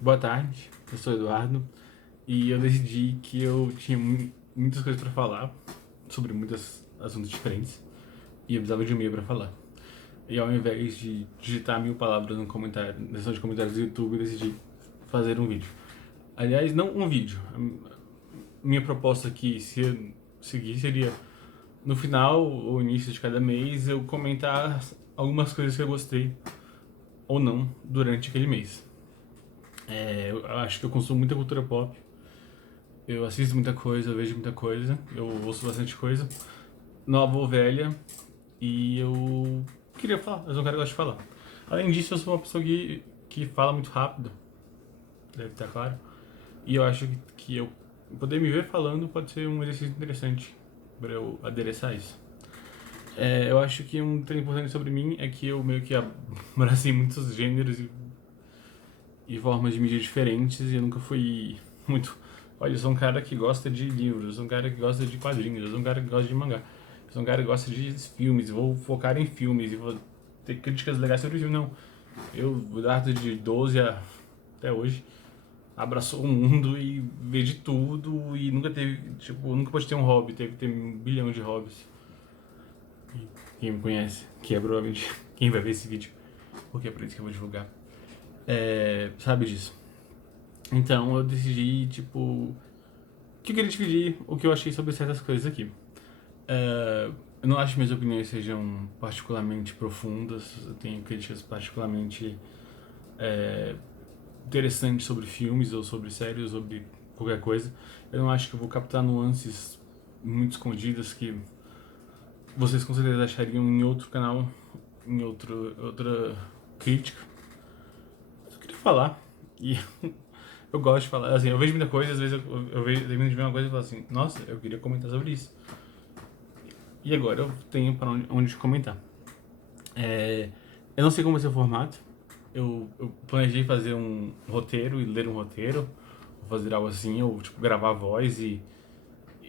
Boa tarde, eu sou Eduardo e eu decidi que eu tinha muitas coisas para falar sobre muitos assuntos diferentes e eu precisava de um meio para falar. E ao invés de digitar 1000 palavras no comentário, na seção de comentários do YouTube, eu decidi fazer um vídeo. Aliás, não um vídeo. Minha proposta aqui, se eu seguir, seria no final ou início de cada mês eu comentar algumas coisas que eu gostei ou não durante aquele mês. Eu acho que eu consumo muita cultura pop. Eu assisto muita coisa, eu vejo muita coisa, eu ouço bastante coisa, nova ou velha, e eu queria falar, eu sou um cara que gosta de falar. Além disso, eu sou uma pessoa que fala muito rápido, deve estar claro, e eu acho que eu poder me ver falando pode ser um exercício interessante para eu adereçar isso. Eu acho que um trem importante sobre mim é que eu meio que abracei muitos gêneros e formas de mídia diferentes e eu nunca fui muito. Olha, eu sou um cara que gosta de livros, eu sou um cara que gosta de quadrinhos, eu sou um cara que gosta de mangá, eu sou um cara que gosta de filmes, vou focar em filmes e vou ter críticas legais sobre filme. Não, o Eduardo de 12 até hoje abraçou o mundo e vê de tudo e nunca teve, tipo, nunca pôde ter um hobby, teve que ter 1 bilhão de hobbies. E quem me conhece, que é provavelmente quem vai ver esse vídeo, porque é por isso que eu vou divulgar, sabe disso. Então eu decidi, tipo, que eu queria dividir o que eu achei sobre certas coisas aqui. Eu não acho que minhas opiniões sejam particularmente profundas, eu tenho críticas particularmente interessantes sobre filmes ou sobre séries, ou sobre qualquer coisa. Eu não acho que eu vou captar nuances muito escondidas que vocês com certeza achariam em outro canal, em outra crítica. Eu só queria falar. E eu gosto de falar, assim, eu vejo muita coisa, às vezes eu termino de ver uma coisa e falo assim, nossa, eu queria comentar sobre isso. E agora eu tenho para onde comentar. Eu não sei como vai ser o formato. Eu planejei fazer um roteiro e ler um roteiro, ou fazer algo assim, ou tipo, gravar a voz e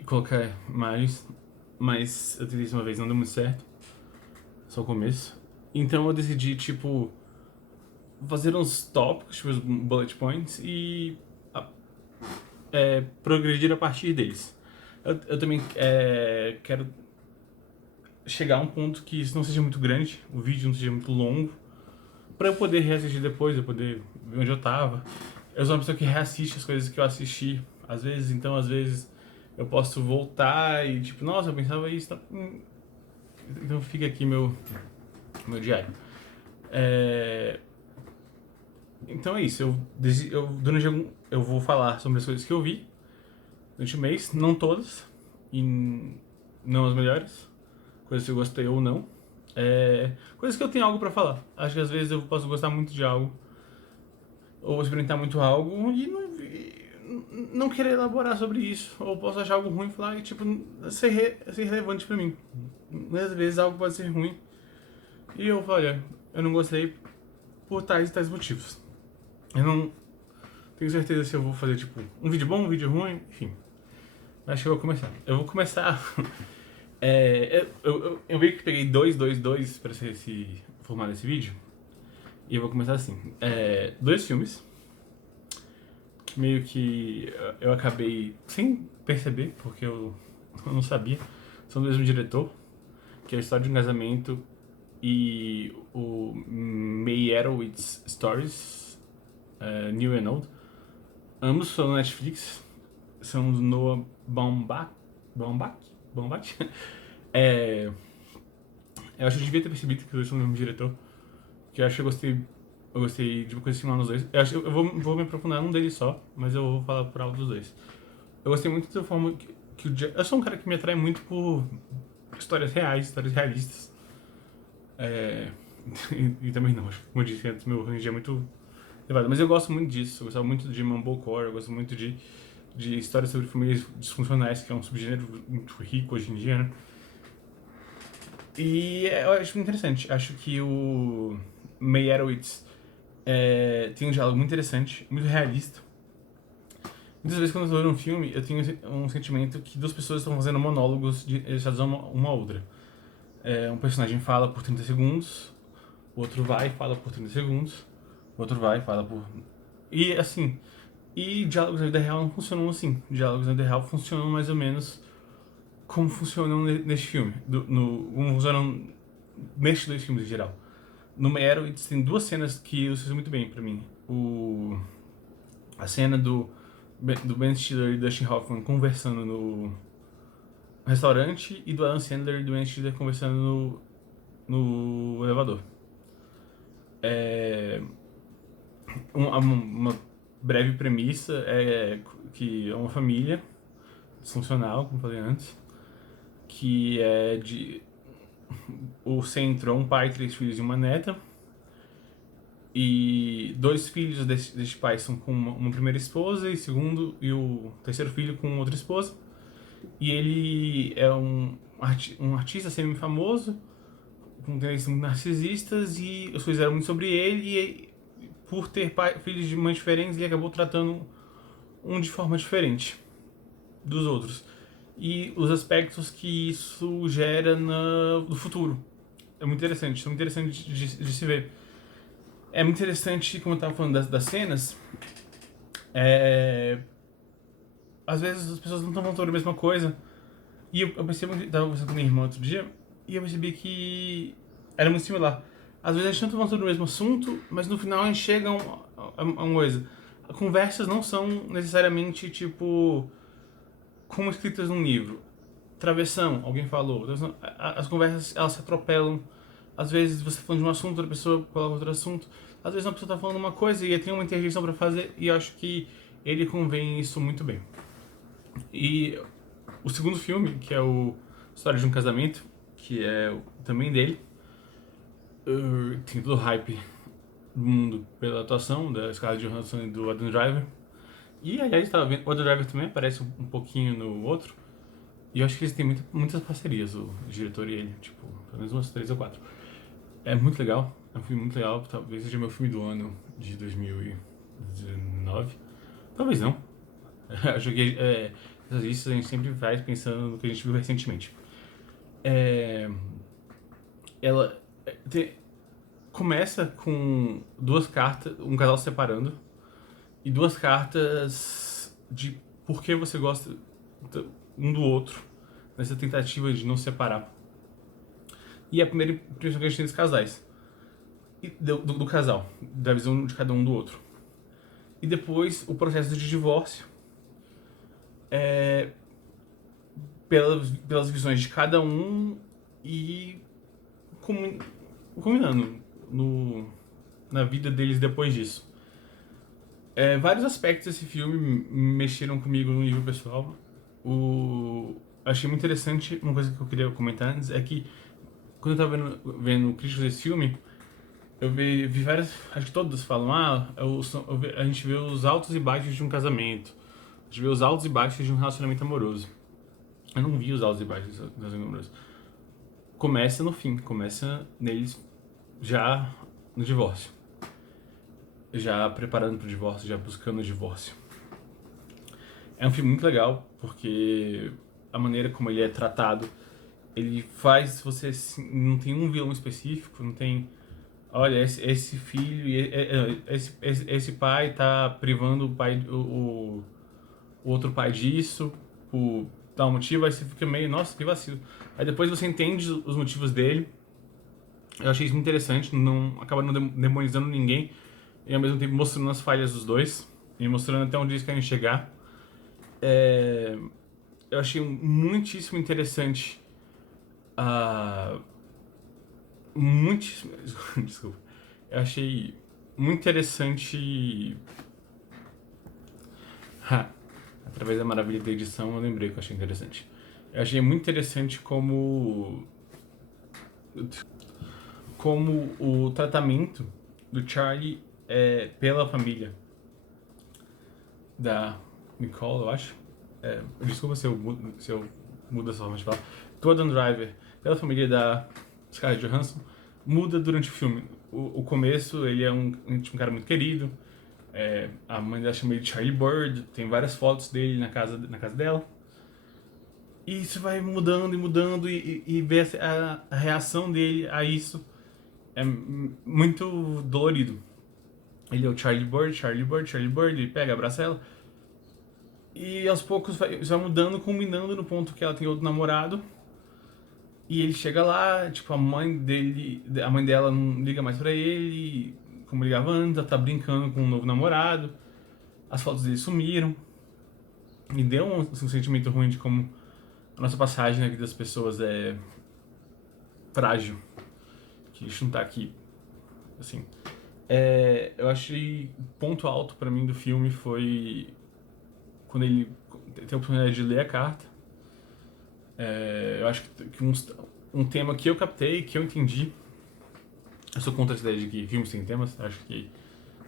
colocar imagens. Mas eu tentei isso uma vez, não deu muito certo. Só o começo. Então eu decidi, tipo, fazer uns tópicos, tipo, os bullet points, e progredir a partir deles. Eu também quero chegar a um ponto que isso não seja muito grande, o vídeo não seja muito longo, pra eu poder reassistir depois, eu poder ver onde eu tava. Eu sou uma pessoa que reassiste as coisas que eu assisti, às vezes, então às vezes eu posso voltar e tipo, nossa, eu pensava isso, tá? Então fica aqui meu diário. É, Então é isso, eu vou falar sobre as coisas que eu vi durante o mês, não todas, e não as melhores, coisas que eu gostei ou não. Coisas que eu tenho algo pra falar. Acho que às vezes eu posso gostar muito de algo, ou experimentar muito algo não querer elaborar sobre isso. Ou posso achar algo ruim e falar e tipo, ser relevante pra mim. Às vezes algo pode ser ruim e eu falo, olha, eu não gostei por tais e tais motivos. Eu não tenho certeza se eu vou fazer tipo um vídeo bom, um vídeo ruim, enfim. Acho que eu vou começar. Eu vou começar. Eu vi que peguei dois pra ser esse formato desse vídeo. E eu vou começar assim. Dois filmes que meio que eu acabei sem perceber, porque eu não sabia. São do mesmo diretor, que é a história de um casamento e o Meyerowitz Stories, New and Old. Ambos são na Netflix, são do Noah Baumbach. É, eu acho que eu devia ter percebido que os dois são do mesmo diretor, que eu acho que eu gostei de continuar nos dois. Eu acho que eu vou me aprofundar num deles só, mas eu vou falar por algo dos dois. Eu gostei muito da forma que eu sou um cara que me atrai muito por histórias reais, histórias realistas. É, e também não, como eu disse antes, meu range é muito elevado. Mas eu gosto muito disso, eu gostava muito de Mumblecore, eu gosto muito de histórias sobre famílias disfuncionais, que é um subgênero muito rico hoje em dia, né? E eu acho muito interessante. Acho que o Meyerowitz tem um diálogo muito interessante, muito realista. Muitas vezes quando eu tô vendo um filme, eu tenho um sentimento que duas pessoas estão fazendo monólogos deixados uma a outra. Um personagem fala por 30 segundos, o outro vai e fala por 30 segundos, o outro vai e fala por E assim, e diálogos na vida real não funcionam assim. Diálogos na vida real funcionam mais ou menos como funcionam neste filme. Como funcionam nestes dois filmes em geral. No Meero, tem duas cenas que eu sei muito bem pra mim. A cena do Ben Stiller e Dustin Hoffman conversando no restaurante e do Adam Sandler e do Ben Stiller conversando no elevador. É, uma breve premissa é que é uma família disfuncional, como falei antes, que é de... O centro é um pai, três filhos e uma neta. E dois filhos deste pai são com uma primeira esposa e o terceiro filho com outra esposa. E ele é um artista semi-famoso, com tendências muito narcisistas, e as coisas eram muito sobre ele, e por ter filhos de mães diferentes, ele acabou tratando um de forma diferente dos outros. E os aspectos que isso gera no futuro. É muito interessante, isso é muito interessante de se ver. É muito interessante, como eu estava falando das cenas, às vezes as pessoas não estão falando sobre a mesma coisa. E eu percebi, estava conversando com minha irmã outro dia, e eu percebi que era muito similar. Às vezes a gente não está falando sobre o mesmo assunto, mas no final a gente chega a uma coisa. Conversas não são necessariamente, tipo, como escritas num livro. Travessão, alguém falou. As conversas, elas se atropelam. Às vezes você está falando de um assunto, outra pessoa coloca outro assunto. Às vezes uma pessoa está falando uma coisa e tem uma interjeição para fazer, e eu acho que ele convém isso muito bem. E o segundo filme, que é o História de um Casamento, que é também dele, tem todo o hype do mundo pela atuação da Scarlett Johansson e do Adam Driver. E aliás, estava vendo, o Adam Driver também aparece um pouquinho no outro. E eu acho que eles têm muitas parcerias, o diretor e ele, tipo, pelo menos umas 3 ou 4. É muito legal, é um filme muito legal, talvez seja meu filme do ano de 2019. Talvez não. Acho que essas listas a gente sempre faz pensando no que a gente viu recentemente. É, ela começa com duas cartas, um casal se separando, e duas cartas de por que você gosta um do outro, nessa tentativa de não se separar. E é a primeira impressão que a gente tem dos casais. Do casal, da visão de cada um do outro. E depois o processo de divórcio, pelas visões de cada um e combinando na vida deles depois disso. Vários aspectos desse filme mexeram comigo no nível pessoal. Achei muito interessante, uma coisa que eu queria comentar antes é que quando eu tava vendo críticos desse filme, eu vi várias, acho que todos falam, a gente vê os altos e baixos de um casamento, a gente vê os altos e baixos de um relacionamento amoroso. Eu não vi os altos e baixos do relacionamento amoroso. Começa no fim, começa neles já no divórcio. Já preparando pro divórcio, já buscando o divórcio. É um filme muito legal, porque a maneira como ele é tratado, ele faz você... Não tem um vilão específico, não tem... Olha, esse filho, esse pai tá privando o outro pai disso, por tal motivo, aí você fica meio, nossa, que vacilo. Aí depois você entende os motivos dele. Eu achei isso muito interessante, não acaba não demonizando ninguém, e ao mesmo tempo mostrando as falhas dos dois, e mostrando até onde eles querem chegar. Eu achei muitíssimo interessante. Muitíssimo. Desculpa. Eu achei muito interessante. Através da maravilha da edição, eu lembrei que eu achei interessante. Eu achei muito interessante como o tratamento do Charlie pela família da Nicole, eu acho. Desculpa se eu mudo essa forma de falar. Do Adam Driver pela família da Scarlett Johansson muda durante o filme. O começo, ele é um cara muito querido. A mãe dela chama ele de Charlie Bird. Tem várias fotos dele na casa dela. E isso vai mudando e mudando, e ver a reação dele a isso é muito dolorido. Ele é o Charlie Bird, Charlie Bird, Charlie Bird, ele pega, abraça ela. E aos poucos vai mudando, combinando no ponto que ela tem outro namorado. E ele chega lá, tipo, a mãe dela não liga mais pra ele, como ligava antes, ela tá brincando com um novo namorado. As fotos dele sumiram. E deu um sentimento ruim de como a nossa passagem na vida das pessoas é frágil. Que a gente não tá aqui, assim. Eu achei o ponto alto pra mim do filme foi quando ele tem a oportunidade de ler a carta. Eu acho que um tema que eu captei, que eu entendi. Eu sou contra essa ideia de que filmes têm temas, acho que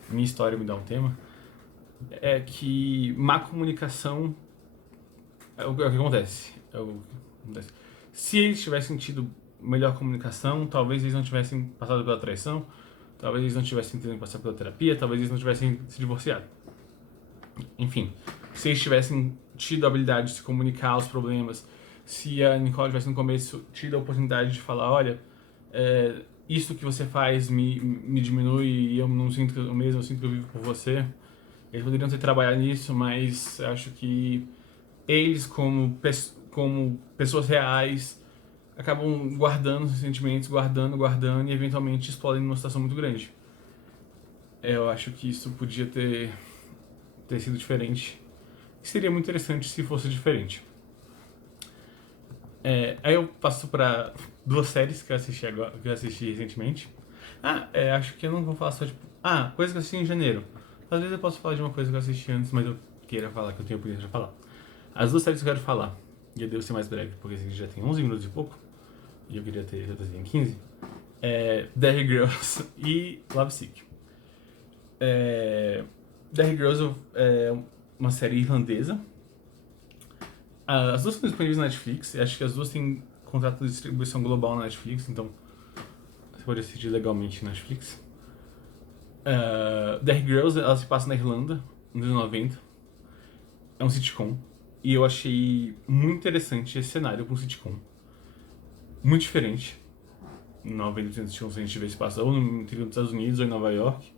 minha história me dá um tema. É que má comunicação é o que acontece. Acontece. Se eles tivessem tido melhor comunicação, talvez eles não tivessem passado pela traição, talvez eles não tivessem tido que passar pela terapia, talvez eles não tivessem se divorciado. Enfim, se eles tivessem tido a habilidade de se comunicar os problemas, se a Nicole tivesse no começo tido a oportunidade de falar, olha, isso que você faz me diminui e eu não sinto o mesmo, eu sinto que eu vivo por você. Eles poderiam ter trabalhado nisso, mas acho que eles, como pessoas reais, acabam guardando os sentimentos, guardando e eventualmente explodem numa situação muito grande. Eu acho que isso podia ter sido diferente. Seria muito interessante se fosse diferente. Aí eu passo pra duas séries que eu assisti agora, que eu assisti recentemente. Acho que eu não vou falar só tipo. Coisa que eu assisti em janeiro. Às vezes eu posso falar de uma coisa que eu assisti antes, mas eu queira falar, que eu tenho oportunidade de falar. As duas séries que eu quero falar, e eu devo ser mais breve, porque assim, já tem 11 minutos e pouco, e eu queria ter reduzido em 15, Derry Girls e Love Sick. Derry Girls é uma série irlandesa. As duas estão disponíveis na Netflix, e acho que as duas têm contrato de distribuição global na Netflix, então você pode assistir legalmente na Netflix. Derry Girls, ela se passa na Irlanda, nos anos 90. É um sitcom. E eu achei muito interessante esse cenário com um sitcom. Muito diferente. 90% dos sitcoms a gente vê se passa ou no interior dos Estados Unidos ou em Nova York.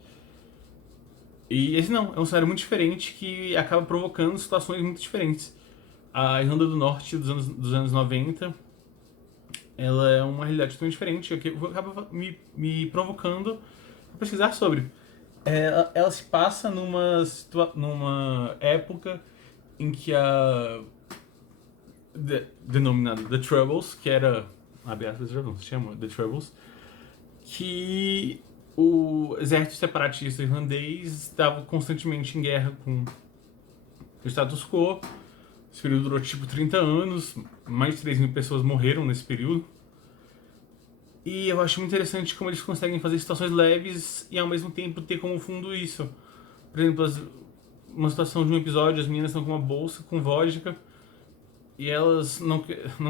E esse não, é um cenário muito diferente que acaba provocando situações muito diferentes. A Irlanda do Norte dos anos 90, ela é uma realidade totalmente diferente, que acaba me provocando a pesquisar sobre. Ela se passa numa época em que denominada The Troubles, que era, abre aspas, se chama The Troubles, que o exército separatista irlandês estava constantemente em guerra com o status quo. Esse período durou tipo 30 anos, mais de 3 mil pessoas morreram nesse período. E eu acho muito interessante como eles conseguem fazer situações leves e ao mesmo tempo ter como fundo isso. Por exemplo, uma situação de um episódio, as meninas estão com uma bolsa com vodka e elas não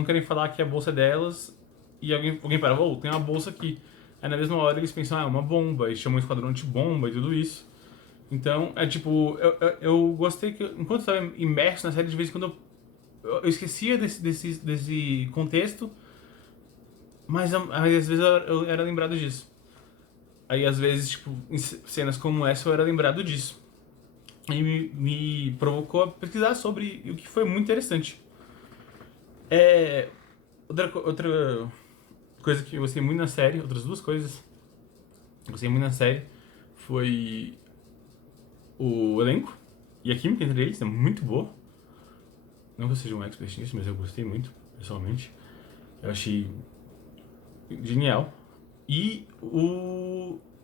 querem falar que a bolsa é delas e alguém para, tem uma bolsa aqui. Aí na mesma hora eles pensam, é uma bomba, e chamam um esquadrão de bomba e tudo isso. Então, tipo, eu gostei que, enquanto eu estava imerso na série, de vez em quando eu esquecia desse contexto, mas às vezes eu era lembrado disso. Aí às vezes, tipo, em cenas como essa eu era lembrado disso. E me provocou a pesquisar sobre o que foi muito interessante. Outra coisa que eu gostei muito na série, outras duas coisas que eu gostei muito na série, foi o elenco e a química entre eles é muito boa. Não que eu seja um expert nisso, mas eu gostei muito, pessoalmente. Eu achei genial. E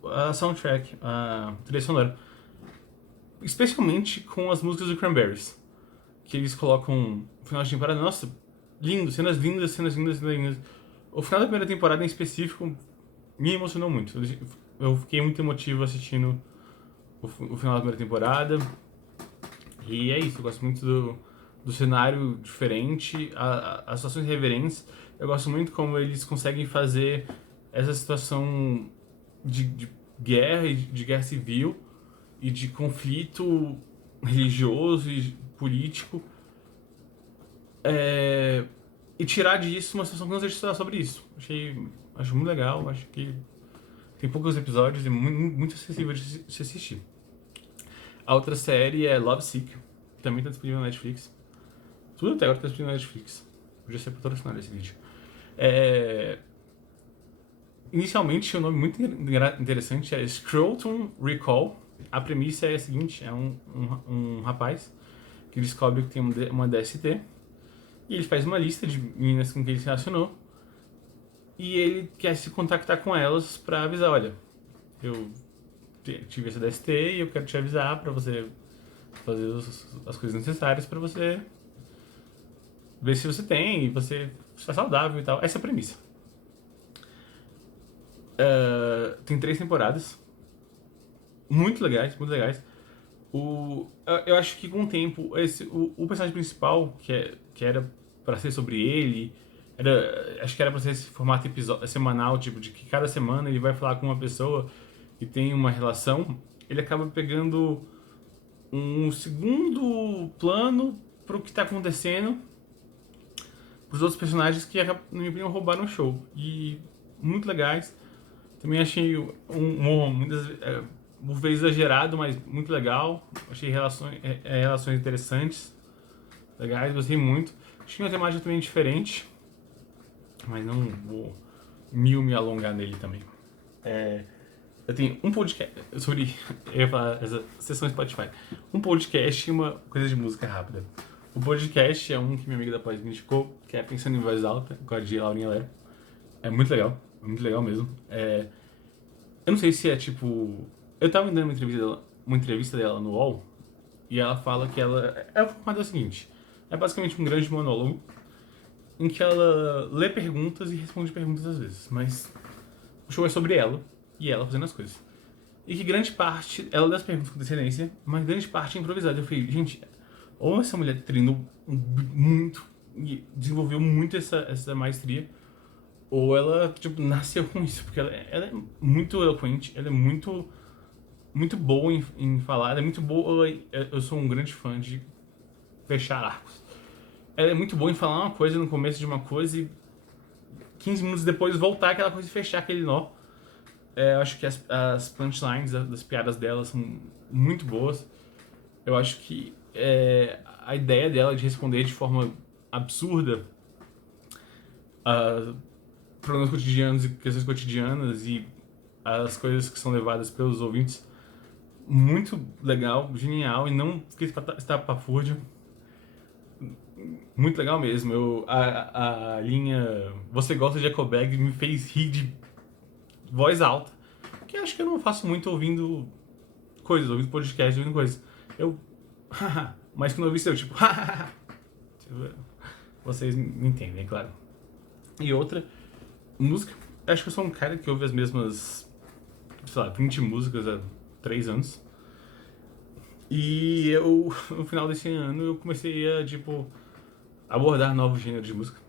a soundtrack, a trilha sonora. Especialmente com as músicas do Cranberries. Que eles colocam no final de temporada. Nossa, lindo, cenas lindas, cenas lindas, cenas lindas. O final da primeira temporada em específico me emocionou muito. Eu fiquei muito emotivo assistindo o final da primeira temporada. E é isso, eu gosto muito do cenário diferente, as situações reverentes. Eu gosto muito como eles conseguem fazer essa situação de guerra, de guerra civil e de conflito religioso e político, e tirar disso uma situação que não seja sobre isso. Acho muito legal, acho que Tem poucos episódios e muito acessível de se assistir. A outra série é Love Sick, também tá disponível na Netflix. Tudo até agora tá disponível na Netflix. Podia ser patrocinado esse vídeo. Inicialmente, o nome muito interessante é Scrotum Recall. A premissa é a seguinte: é um rapaz que descobre que tem uma DST e ele faz uma lista de meninas com quem ele se relacionou e ele quer se contactar com elas pra avisar: olha, eu tive essa DST e eu quero te avisar pra você fazer as coisas necessárias pra você ver se você tem e você está saudável e tal. Essa é a premissa. Tem 3 temporadas. Muito legais, muito legais. Eu acho que com o tempo, o personagem principal, que era pra ser sobre ele, acho que era pra ser esse formato semanal, tipo, de que cada semana ele vai falar com uma pessoa e tem uma relação, ele acaba pegando um segundo plano pro que tá acontecendo pros outros personagens que, na minha opinião, roubaram o show. E muito legais. Também achei um humor por vezes exagerado, mas muito legal. Achei relações interessantes, legais, gostei muito. Tinha uma temática também diferente, mas não vou me alongar nele também. Eu tenho um podcast sobre. Eu ia falar essa sessão Spotify. Um podcast e uma coisa de música rápida. O podcast é um que minha amiga da pós me indicou, que é Pensando em Voz Alta, com a de Laurinha Lero. É muito legal mesmo. Eu não sei se é tipo. Eu tava dando uma entrevista dela no UOL e ela fala que ela. É o formato seguinte: é basicamente um grande monólogo em que ela lê perguntas e responde perguntas às vezes, mas o show é sobre ela e ela fazendo as coisas. E que grande parte, ela lê as perguntas com decência, mas grande parte é improvisada. Eu falei, gente, ou essa mulher treinou muito e desenvolveu muito essa maestria, ou ela, tipo, nasceu com isso, porque ela é muito eloquente, ela é muito boa em falar, ela é muito boa. Eu sou um grande fã de fechar arcos. Ela é muito boa em falar uma coisa no começo de uma coisa e 15 minutos depois voltar aquela coisa e fechar aquele nó. Eu acho que as punchlines das piadas dela são muito boas. Eu acho que a ideia dela de responder de forma absurda a problemas cotidianos e questões cotidianas e as coisas que são levadas pelos ouvintes, muito legal, genial, e não fiquei estapafúrdio. Muito legal mesmo. A linha Você Gosta de Ecobag me fez rir de voz alta, que acho que eu não faço muito ouvindo podcast, ouvindo coisas. Eu. Mas quando eu vi seu, tipo. Vocês me entendem, é claro. E outra, música. Acho que eu sou um cara que ouve as mesmas, sei lá, 20 músicas há 3 anos. E eu, no final desse ano, eu comecei a, tipo, abordar novos gêneros de música.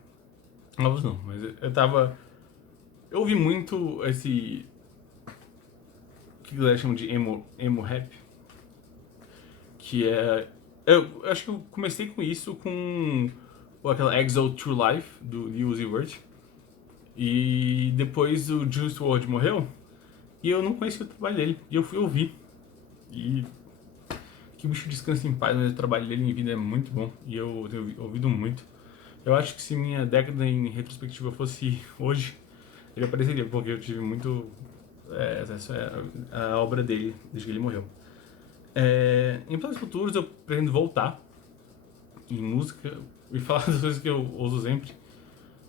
Novos não, mas eu ouvi muito esse. O que a galera chama de emo rap. Que é. Eu acho que eu comecei com isso com aquela Exo True Life do Lil Uzi Vert. E depois o Juice WRLD morreu e eu não conhecia o trabalho dele. E eu fui ouvir. E que o bicho descansa em paz, mas o trabalho dele em vida é muito bom. E eu tenho ouvido muito. Eu acho que se minha década em retrospectiva fosse hoje, ele apareceria, porque eu tive muito acesso à obra dele desde que ele morreu. Em planos futuros eu pretendo voltar em música e falar das coisas que eu uso sempre.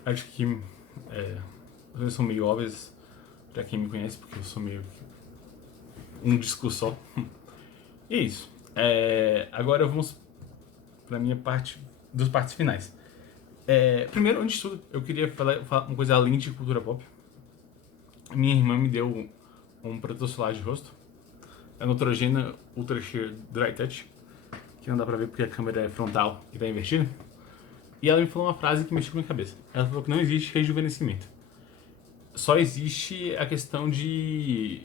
Acho que as coisas são meio óbvias pra quem me conhece, porque eu sou meio um disco só. E é isso. Agora vamos pra minha parte dos partes finais. Primeiro, antes de tudo, eu queria falar uma coisa além de cultura pop. Minha irmã me deu um protetor solar de rosto. É Neutrogena Ultra Sheer Dry Touch, que não dá pra ver porque a câmera é frontal e tá invertida. E ela me falou uma frase que mexeu com a minha cabeça. Ela falou que não existe rejuvenescimento. Só existe a questão de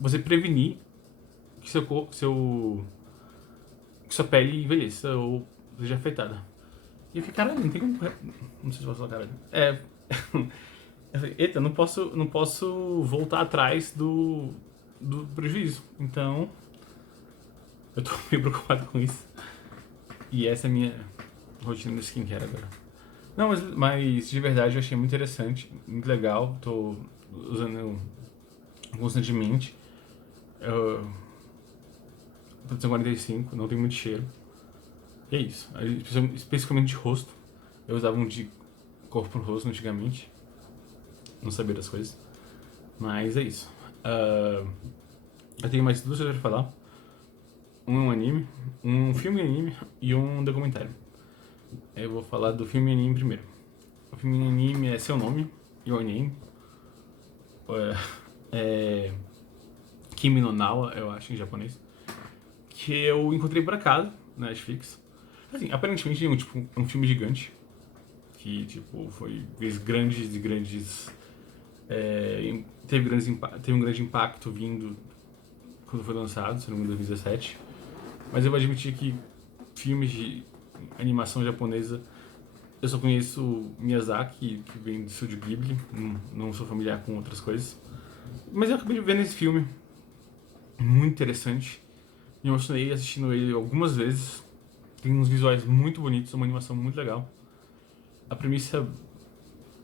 você prevenir que que sua pele envelheça ou seja afetada. E eu fiquei, caralho, não tem como. Não sei se posso falar caralho. Eu falei, eita, não posso voltar atrás do prejuízo. Então, eu tô meio preocupado com isso. E essa é a minha rotina de skincare agora. Não, mas de verdade eu achei muito interessante, muito legal. Tô usando constantemente. Eu, proteção 45, não tem muito cheiro. E é isso. Aí, especificamente de rosto. Eu usava um de corpo no rosto antigamente. Não sabia das coisas. Mas é isso. Eu tenho mais duas coisas pra falar. Um anime, um filme anime e um documentário. Eu vou falar do filme anime primeiro. O filme anime é Seu Nome, Your Name. É Kimi no Nawa, eu acho, em japonês. Que eu encontrei por acaso na Netflix. Assim, aparentemente é um filme gigante. Que, tipo, fez grandes e grandes... teve um grande impacto vindo quando foi lançado, se não me engano, em 2017. Mas eu vou admitir que filmes de animação japonesa, eu só conheço Miyazaki, que vem do estúdio Ghibli, não sou familiar com outras coisas. Mas eu acabei vendo esse filme, muito interessante. Me emocionei assistindo ele algumas vezes. Tem uns visuais muito bonitos, uma animação muito legal. A premissa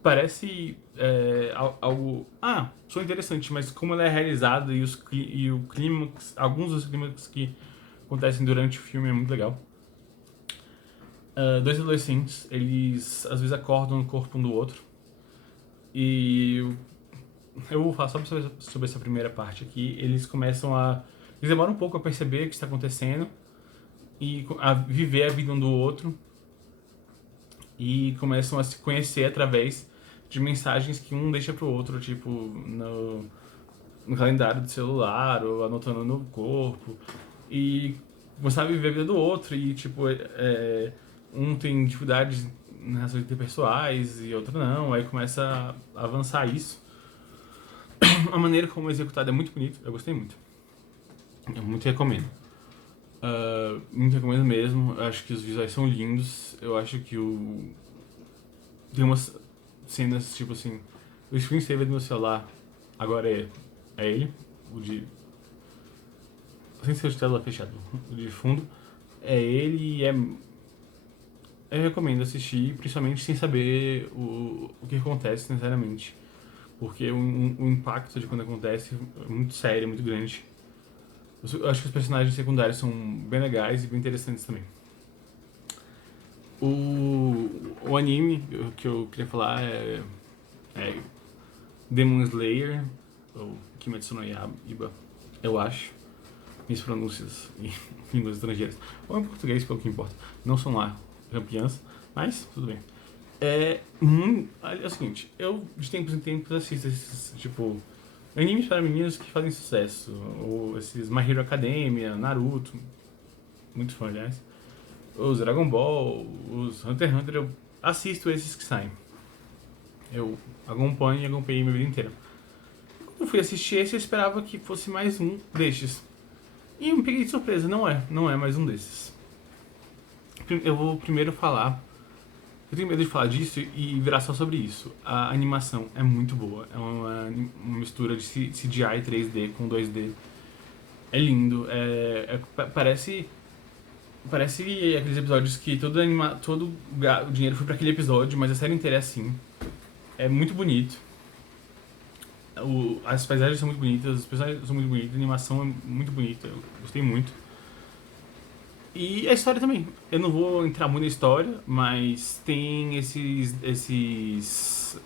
parece algo... sou interessante, mas como ela é realizada e o clímax, alguns dos clímax que acontecem durante o filme é muito legal. Dois adolescentes, eles às vezes acordam no corpo um do outro. E eu vou falar só sobre essa primeira parte aqui. Eles demoram um pouco a perceber o que está acontecendo e a viver a vida um do outro. E começam a se conhecer através de mensagens que um deixa pro outro, tipo, no calendário do celular, ou anotando no corpo. E começar a viver a vida do outro. E, tipo, um tem dificuldades nas relações interpessoais e outro não. Aí começa a avançar isso. A maneira como é executado é muito bonito, eu gostei muito. Eu muito recomendo. Muito recomendo mesmo. Eu acho que os visuais são lindos. Eu acho que tem umas cenas tipo assim. O screensaver do meu celular agora é ele, o de. Sem ser de tela fechada, o de fundo. É ele e eu recomendo assistir, principalmente sem saber o que acontece, sinceramente. Porque o impacto de quando acontece é muito sério, é muito grande. Eu acho que os personagens secundários são bem legais e bem interessantes também. O anime que eu queria falar é Demon Slayer, ou Kimetsu no Yaiba, eu acho. Minhas pronúncias em línguas estrangeiras. Ou em português, pelo que importa. Não são lá campeãs, mas tudo bem. É o seguinte, eu de tempos em tempos assisto esses, tipo, animes para meninos que fazem sucesso. Ou esses My Hero Academia, Naruto, muito fã, aliás. Os Dragon Ball, os Hunter x Hunter, eu assisto esses que saem. Eu acompanho e acompanhei minha vida inteira. Quando eu fui assistir esse, eu esperava que fosse mais um destes. E eu me peguei de surpresa, não é mais um desses. Eu vou primeiro falar. Eu tenho medo de falar disso e virar só sobre isso. A animação é muito boa. É uma mistura de CGI 3D com 2D. É lindo. Parece aqueles episódios que todo o dinheiro foi pra aquele episódio, mas a série inteira é assim. É muito bonito. As paisagens são muito bonitas, os personagens são muito bonitos, a animação é muito bonita, eu gostei muito. E a história também. Eu não vou entrar muito na história, mas tem esses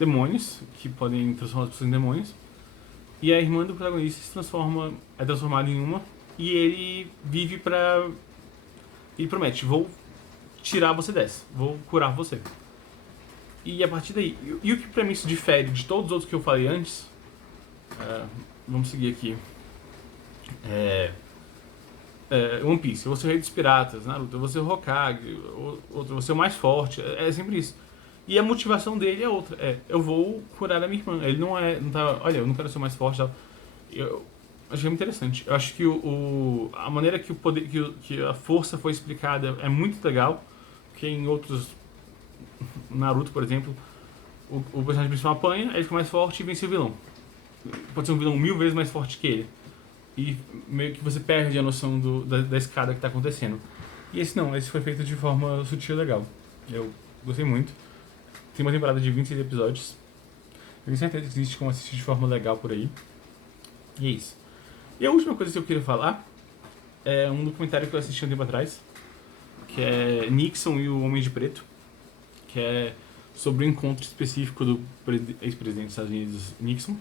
demônios que podem transformar as pessoas em demônios. E a irmã do protagonista é transformada em uma, e ele vive pra. Ele promete: vou tirar você dessa, vou curar você. E a partir daí. E o que pra mim se difere de todos os outros que eu falei antes. Vamos seguir aqui. One Piece, eu vou ser o rei dos piratas, Naruto, eu vou ser o Hokage, outro, eu vou ser o mais forte, é sempre isso. E a motivação dele é outra, eu vou curar a minha irmã. Ele não tá, olha, eu não quero ser o mais forte, tal. Eu achei muito interessante. Eu acho que a maneira que o poder, que a força foi explicada é muito legal, porque em outros, Naruto, por exemplo, o personagem principal apanha, aí ele fica mais forte e vence o vilão. Pode ser um vilão 1000 vezes mais forte que ele. E meio que você perde a noção da escada que tá acontecendo. E esse não, esse foi feito de forma sutil e legal. Eu gostei muito. Tem uma temporada de 26 episódios. Eu tenho certeza que existe como assistir de forma legal por aí. E é isso. E a última coisa que eu queria falar é um documentário que eu assisti um tempo atrás, que é Nixon e o Homem de Preto, que é sobre o encontro específico do ex-presidente dos Estados Unidos, Nixon,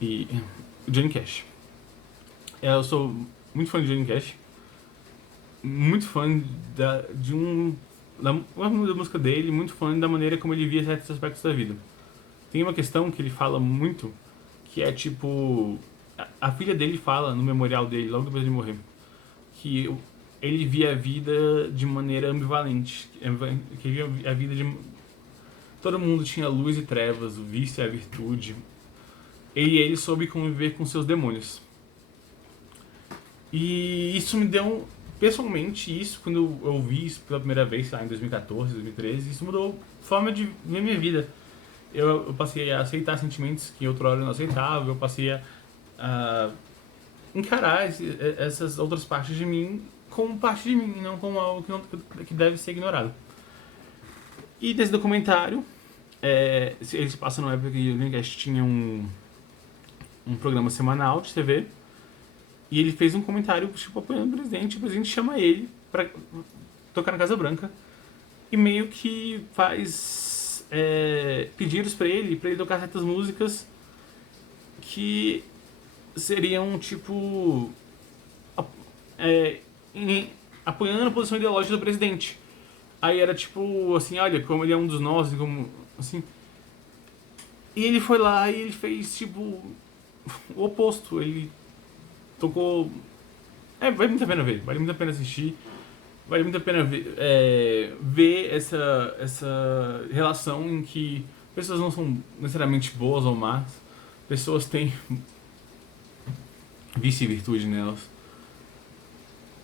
e Johnny Cash. Eu sou muito fã de Johnny Cash, muito fã da música dele, muito fã da maneira como ele via certos aspectos da vida. Tem uma questão que ele fala muito, que é tipo... A filha dele fala no memorial dele, logo depois de morrer, que ele via a vida de maneira ambivalente, que via a vida de... Todo mundo tinha luz e trevas, o vício e a virtude. E ele soube conviver com seus demônios. E isso me deu, pessoalmente, isso, quando eu ouvi isso pela primeira vez, lá em 2014, 2013, isso mudou a forma de ver minha vida. Eu passei a aceitar sentimentos que outrora eu não aceitava, eu passei a encarar essas outras partes de mim como parte de mim, não como algo que deve ser ignorado. E nesse documentário, ele se passa numa época que o Dreamcast tinha um programa semanal de TV, e ele fez um comentário tipo, apoiando o presidente chama ele pra tocar na Casa Branca, e meio que faz pedidos pra ele tocar certas músicas que seriam tipo apoiando a posição ideológica do presidente. Aí era tipo assim, olha, como ele é um dos nossos, como assim. E ele foi lá e ele fez tipo o oposto. Ele tocou. Vale muito a pena ver, vale muito a pena assistir, vale muito a pena ver essa relação em que pessoas não são necessariamente boas ou más, pessoas têm vício e virtude nelas.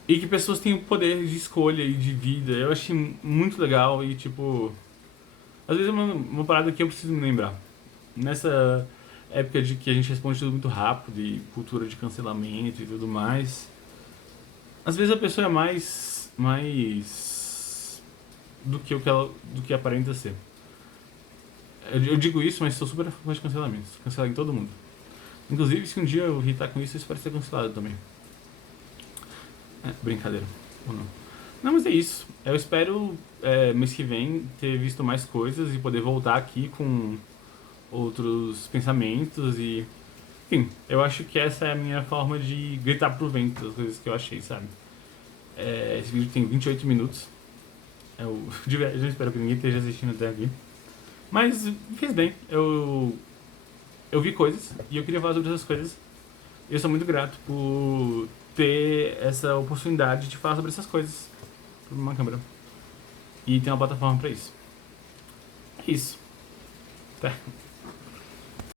E que pessoas têm o poder de escolha e de vida. Eu achei muito legal e, tipo... Às vezes é uma parada que eu preciso me lembrar. Nessa época de que a gente responde tudo muito rápido e cultura de cancelamento e tudo mais, às vezes a pessoa é mais do que aparenta ser. Eu digo isso, mas sou super a favor de cancelamento. Cancelar em todo mundo. Inclusive, se um dia eu irritar com isso, isso pode ser cancelado também. Brincadeira. Ou não. Não, mas é isso. Eu espero mês que vem ter visto mais coisas e poder voltar aqui com outros pensamentos e... Enfim, eu acho que essa é a minha forma de gritar pro vento as coisas que eu achei, sabe? Esse vídeo tem 28 minutos. Eu espero que ninguém esteja assistindo até aqui. Mas fez bem. Eu vi coisas e eu queria falar sobre essas coisas. Eu sou muito grato por ter essa oportunidade de falar sobre essas coisas por uma câmera. E tem uma plataforma pra isso. É isso. Tá.